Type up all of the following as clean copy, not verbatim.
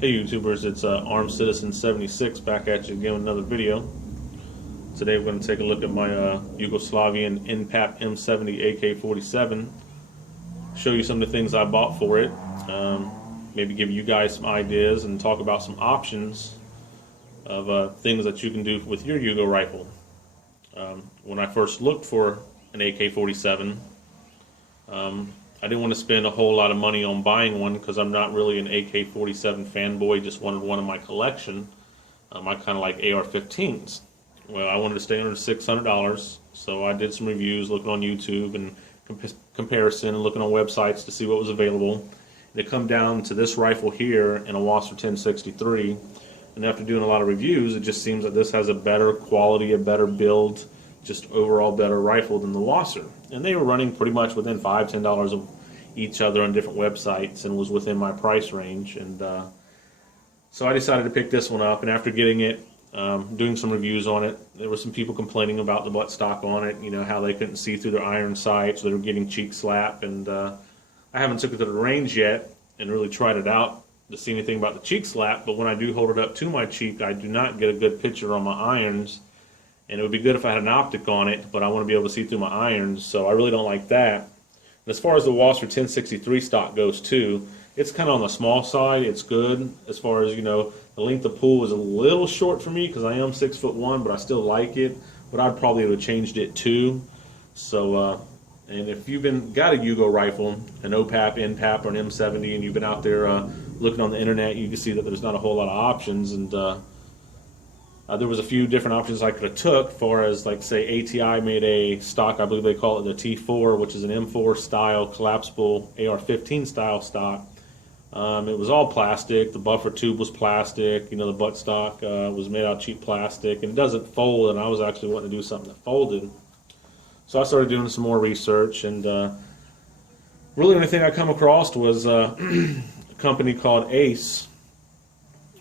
Hey YouTubers, it's Armed Citizen 76 back at you again with another video. Today we're going to take a look at my Yugoslavian PAP M70 AK47. Show you some of the things I bought for it. Maybe give you guys some ideas and talk about some options of things that you can do with your Yugo rifle. When I first looked for an AK47, I didn't want to spend a whole lot of money on buying one because I'm not really an AK-47 fanboy, just wanted one in my collection. I kind of like AR-15s. Well, I wanted to stay under $600, so I did some reviews looking on YouTube and comparison and looking on websites to see what was available. They come down to this rifle here in a Wasser 1063, and after doing a lot of reviews, it just seems that this has a better quality, a better build, just overall better rifle than the Wasser. And they were running pretty much within $5, $10 of each other on different websites and was within my price range. And so I decided to pick this one up, and after getting it, doing some reviews on it, there were some people complaining about the buttstock on it, you know, how they couldn't see through their iron sights, so they were getting cheek slap. And I haven't took it to the range yet and really tried it out to see anything about the cheek slap, but when I do hold it up to my cheek, I do not get a good picture on my irons. And it would be good if I had an optic on it, but I want to be able to see through my irons, so I really don't like that. And as far as the Wasser 1063 stock goes too, it's kind of on the small side. It's good as far as, you know, the length of pull is a little short for me because I am 6'1", but I still like it. But I'd probably have changed it too. So, and if you've got a Yugo rifle, an OPAP, NPAP, or an M70, and you've been out there looking on the internet, you can see that there's not a whole lot of options. And there was a few different options I could have took, far as, like, say, ATI made a stock, I believe they call it the T4, which is an M4 style collapsible AR-15 style stock. It was all plastic. The buffer tube was plastic. You know, the buttstock was made out of cheap plastic, and it doesn't fold. And I was actually wanting to do something that folded, so I started doing some more research. And really, the only thing I come across was a company called Ace,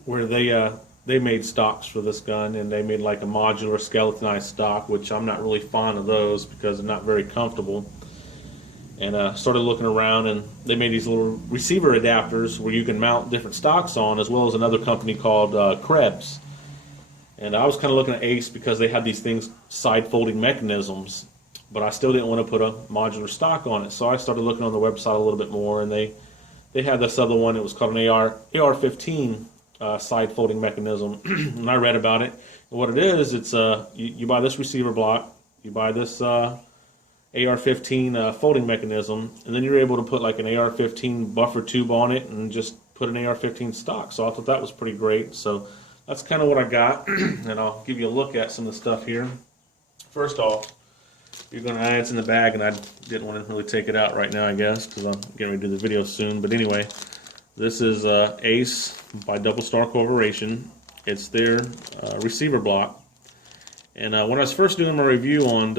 where they made stocks for this gun, and they made like a modular skeletonized stock, which I'm not really fond of those because they're not very comfortable. And started looking around, and they made these little receiver adapters where you can mount different stocks on, as well as another company called Krebs. And I was kind of looking at Ace because they had these things, side folding mechanisms, but I still didn't want to put a modular stock on it. So I started looking on the website a little bit more, and they had this other one. It was called an AR-15 side folding mechanism. And I read about it. And what it is, it's you buy this receiver block, you buy this AR-15 folding mechanism, and then you're able to put like an AR-15 buffer tube on it and just put an AR-15 stock. So I thought that was pretty great. So that's kind of what I got, and I'll give you a look at some of the stuff here. First off, you're going to add it's in the bag, and I didn't want to really take it out right now, I guess, because I'm getting ready to do the video soon. But anyway, this is Ace by Double Star Corporation. It's their receiver block. And when I was first doing my review on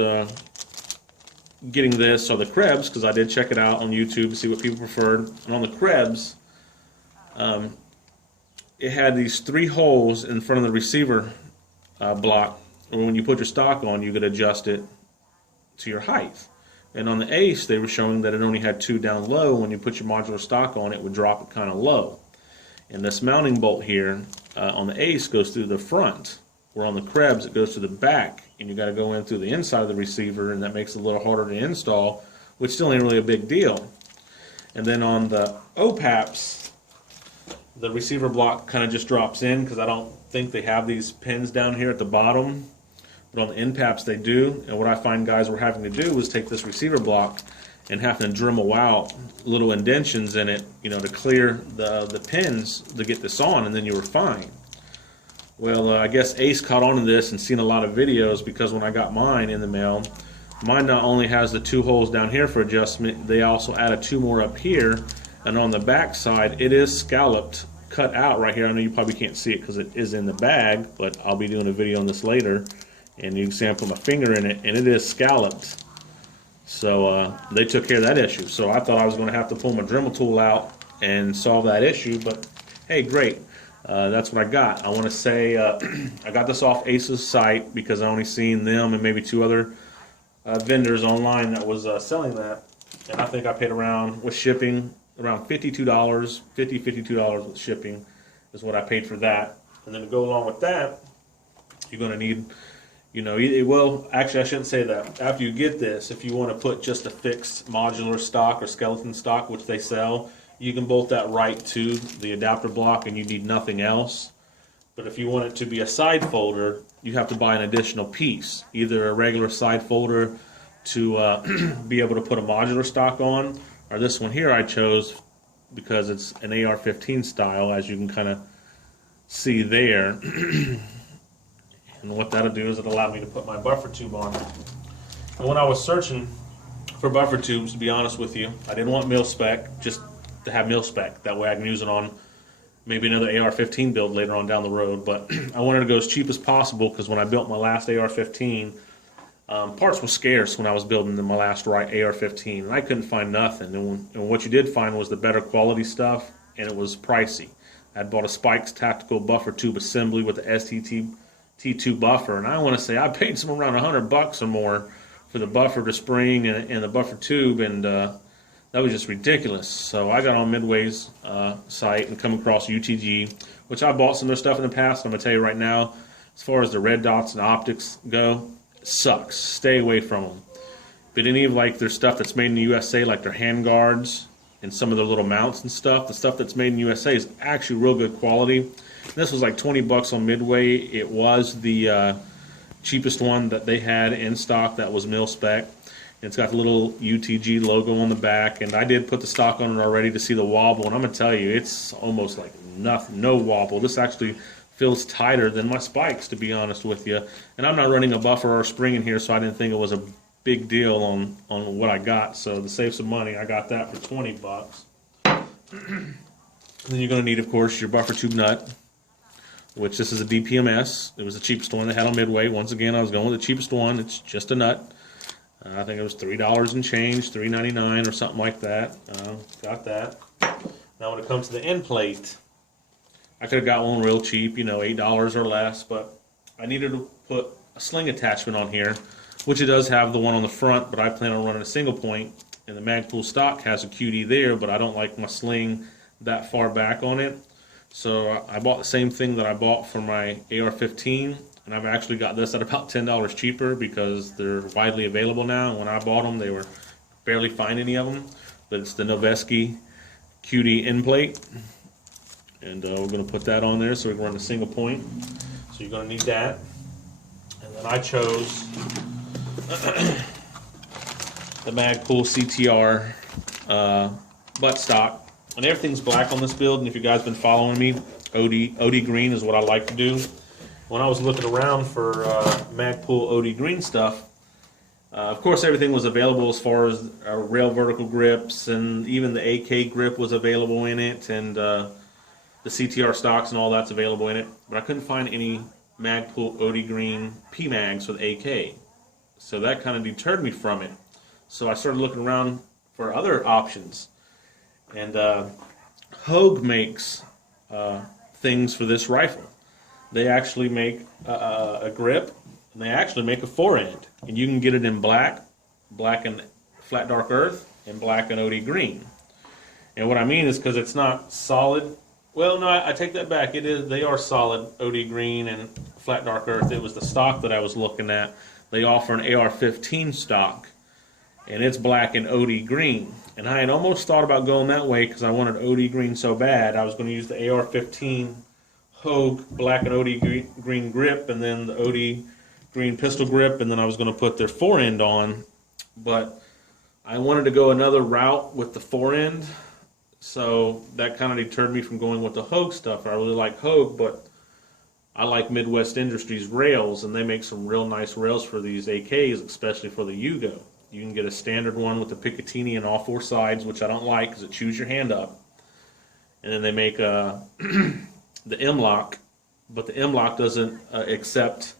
getting this, or the Krebs, because I did check it out on YouTube to see what people preferred, and on the Krebs, it had these 3 holes in front of the receiver block, and when you put your stock on, you could adjust it to your height. And on the Ace, they were showing that it only had 2 down low. When you put your modular stock on, it would drop it kind of low. And this mounting bolt here on the Ace goes through the front, where on the Krebs it goes to the back, and you got to go in through the inside of the receiver, and that makes it a little harder to install, which still ain't really a big deal. And then on the OPAPs, the receiver block kind of just drops in, because I don't think they have these pins down here at the bottom. But on the NPAPs they do, and what I find guys were having to do is take this receiver block and having to Dremel out little indentions in it, you know, to clear the pins to get this on, and then you were fine. Well, I guess Ace caught on to this and seen a lot of videos, because when I got mine in the mail, mine not only has the 2 holes down here for adjustment, they also added 2 more up here, and on the back side it is scalloped, cut out right here. I know you probably can't see it because it is in the bag, but I'll be doing a video on this later, and you can see I put my finger in it, and it is scalloped. So they took care of that issue. So I thought I was going to have to pull my Dremel tool out and solve that issue, but hey, great. That's what I got. I want to say I got this off Ace's site because I only seen them and maybe 2 other vendors online that was selling that, and I think I paid around, with shipping, around $52, $52 with shipping, is what I paid for that. And then to go along with that, you're going to need, well, actually I shouldn't say that. After you get this, if you want to put just a fixed modular stock or skeleton stock, which they sell, you can bolt that right to the adapter block and you need nothing else. But if you want it to be a side folder, you have to buy an additional piece, either a regular side folder to be able to put a modular stock on, or this one here I chose because it's an AR-15 style, as you can kind of see there. And what that'll do is it'll allow me to put my buffer tube on. And when I was searching for buffer tubes, to be honest with you, I didn't want mil spec, just to have mil spec. That way I can use it on maybe another AR-15 build later on down the road. But I wanted to go as cheap as possible because when I built my last AR-15, parts were scarce when I was building my last AR-15, and I couldn't find nothing. And what you did find was the better quality stuff, and it was pricey. I'd bought a Spikes tactical buffer tube assembly with the STT-T2 buffer, and I want to say I paid somewhere around $100 or more for the buffer to spring and the buffer tube, and that was just ridiculous. So I got on Midway's site and come across UTG, which I bought some of their stuff in the past. I'm going to tell you right now, as far as the red dots and optics go, it sucks. Stay away from them. But any of like their stuff that's made in the USA, like their hand guards and some of their little mounts and stuff, the stuff that's made in the USA is actually real good quality. This was like $20 on Midway. It was the cheapest one that they had in stock that was mil spec. It's got the little UTG logo on the back, and I did put the stock on it already to see the wobble, and I'm going to tell you, it's almost like nothing, no wobble. This actually feels tighter than my Spikes, to be honest with you. And I'm not running a buffer or a spring in here, so I didn't think it was a big deal on what I got. So to save some money, I got that for $20. And then you're going to need, of course, your buffer tube nut, which this is a DPMS. It was the cheapest one they had on Midway. Once again, I was going with the cheapest one. It's just a nut. I think it was $3 and change, $3.99 or something like that. Got that. Now when it comes to the end plate, I could have got one real cheap, $8 or less, but I needed to put a sling attachment on here, which it does have the one on the front, but I plan on running a single point, and the Magpul stock has a QD there, but I don't like my sling that far back on it. So I bought the same thing that I bought for my AR-15, and I've actually got this at about $10 cheaper because they're widely available now. And when I bought them, they were barely find any of them. But it's the Noveski QD end plate, and we're going to put that on there so we can run a single point. So you're going to need that. And then I chose the Magpul CTR buttstock. And everything's black on this build, and if you guys have been following me, OD green is what I like to do. When I was looking around for Magpul OD green stuff, of course everything was available as far as rail vertical grips, and even the AK grip was available in it, and the CTR stocks and all that's available in it. But I couldn't find any Magpul OD green PMags with AK. So that kind of deterred me from it. So I started looking around for other options. And Hogue makes things for this rifle. They actually make a grip, and they actually make a forend. And you can get it in black and flat dark earth, and black and OD green. And what I mean is because it's not solid. Well, no, I take that back. It is. They are solid OD green and flat dark earth. It was the stock that I was looking at. They offer an AR-15 stock, and it's black and OD green. And I had almost thought about going that way because I wanted OD green so bad. I was going to use the AR-15 Hogue black and OD green grip, and then the OD green pistol grip, and then I was going to put their forend on. But I wanted to go another route with the forend, so that kind of deterred me from going with the Hogue stuff. I really like Hogue, but I like Midwest Industries rails, and they make some real nice rails for these AKs, especially for the Yugo. You can get a standard one with the Picatinny on all four sides, which I don't like because it chews your hand up. And then they make the M-Lock, but the M-Lock doesn't accept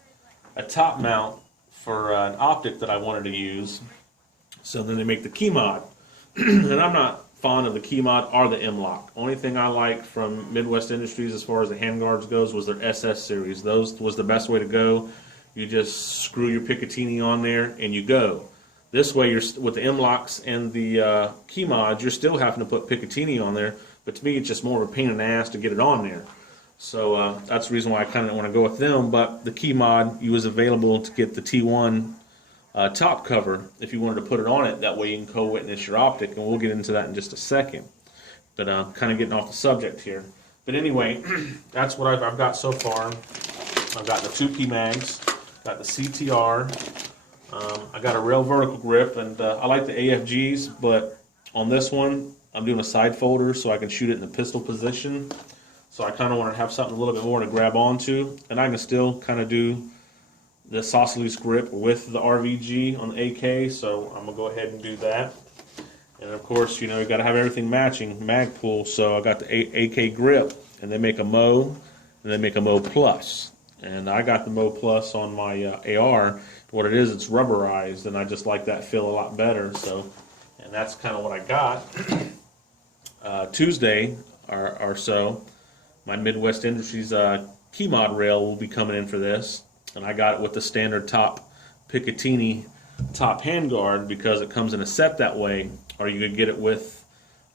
a top mount for an optic that I wanted to use. So then they make the key mod. And I'm not fond of the key mod or the M-Lock. Only thing I like from Midwest Industries as far as the handguards goes was their SS series. Those was the best way to go. You just screw your Picatinny on there and you go. This way, you're with the M-Locks and the key mods, you're still having to put Picatinny on there, but to me it's just more of a pain in the ass to get it on there. So that's the reason why I kind of want to go with them. But the key mod, you was available to get the T1 top cover if you wanted to put it on it. That way you can co-witness your optic, and we'll get into that in just a second. But kind of getting off the subject here. But anyway, that's what I've got so far. I've got the 2P mags, got the CTR, I got a rail vertical grip, and I like the AFGs, but on this one, I'm doing a side folder so I can shoot it in the pistol position. So I kind of want to have something a little bit more to grab onto, and I can still kind of do the saucy grip with the RVG on the AK, so I'm going to go ahead and do that. And of course, you know, you got to have everything matching, mag pull, so I got the AK grip, and they make a Mo, and they make a Mo Plus. And I got the Mo Plus on my AR. What it is, it's rubberized, and I just like that feel a lot better. So, and that's kind of what I got. Tuesday or so, my Midwest Industries key mod rail will be coming in for this, and I got it with the standard top Picatinny top handguard because it comes in a set that way, or you could get it with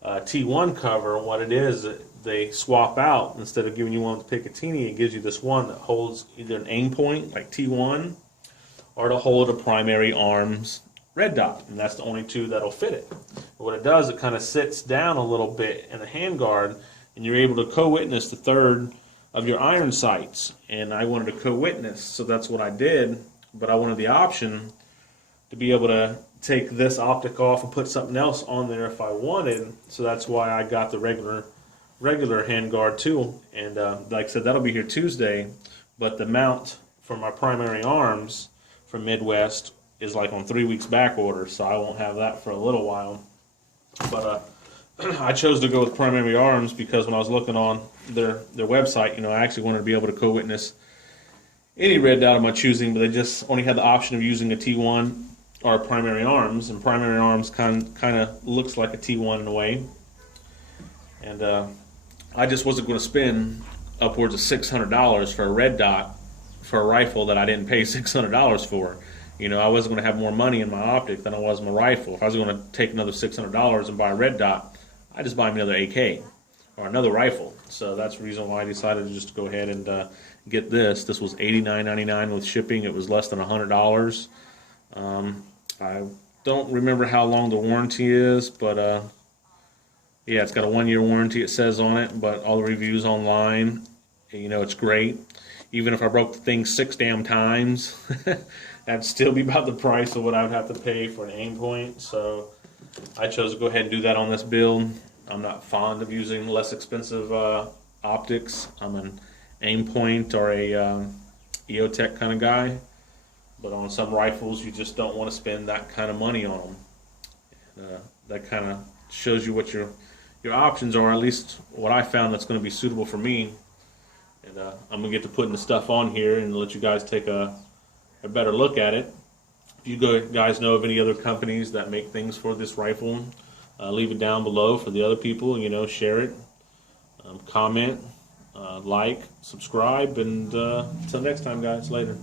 T1 cover. What it is, they swap out. Instead of giving you one with Picatinny, it gives you this one that holds either an aim point like T1 or to hold a primary arms red dot, and that's the only two that'll fit it. But what it does, it kind of sits down a little bit in the handguard, and you're able to co-witness the third of your iron sights. And I wanted to co-witness, so that's what I did. But I wanted the option to be able to take this optic off and put something else on there if I wanted. So that's why I got the regular handguard too. And like I said, that'll be here Tuesday. But the mount for my primary arms from Midwest is like on 3 weeks back order, so I won't have that for a little while. But I chose to go with primary arms because when I was looking on their website, you know, I actually wanted to be able to co-witness any red dot of my choosing, but they just only had the option of using a T1 or primary arms, and primary arms kind of looks like a T1 in a way. And I just wasn't going to spend upwards of $600 for a red dot for a rifle that I didn't pay $600 for. You know, I wasn't going to have more money in my optic than I was in my rifle. If I was going to take another $600 and buy a red dot, I'd just buy me another AK or another rifle. So that's the reason why I decided to just go ahead and get this. This was $89.99 with shipping. It was less than $100. I don't remember how long the warranty is, but yeah, it's got a 1-year warranty, it says on it, but all the reviews online, you know, it's great. Even if I broke the thing 6 damn times, that'd still be about the price of what I would have to pay for an aim point. So I chose to go ahead and do that on this build. I'm not fond of using less expensive optics. I'm an aim point or a EOTech kind of guy. But on some rifles, you just don't want to spend that kind of money on them. And, that kind of shows you what your options are, at least what I found that's going to be suitable for me. And I'm going to get to putting the stuff on here and let you guys take a better look at it. If you guys know of any other companies that make things for this rifle, leave it down below for the other people. You know, share it, comment, like, subscribe, and until next time, guys, later.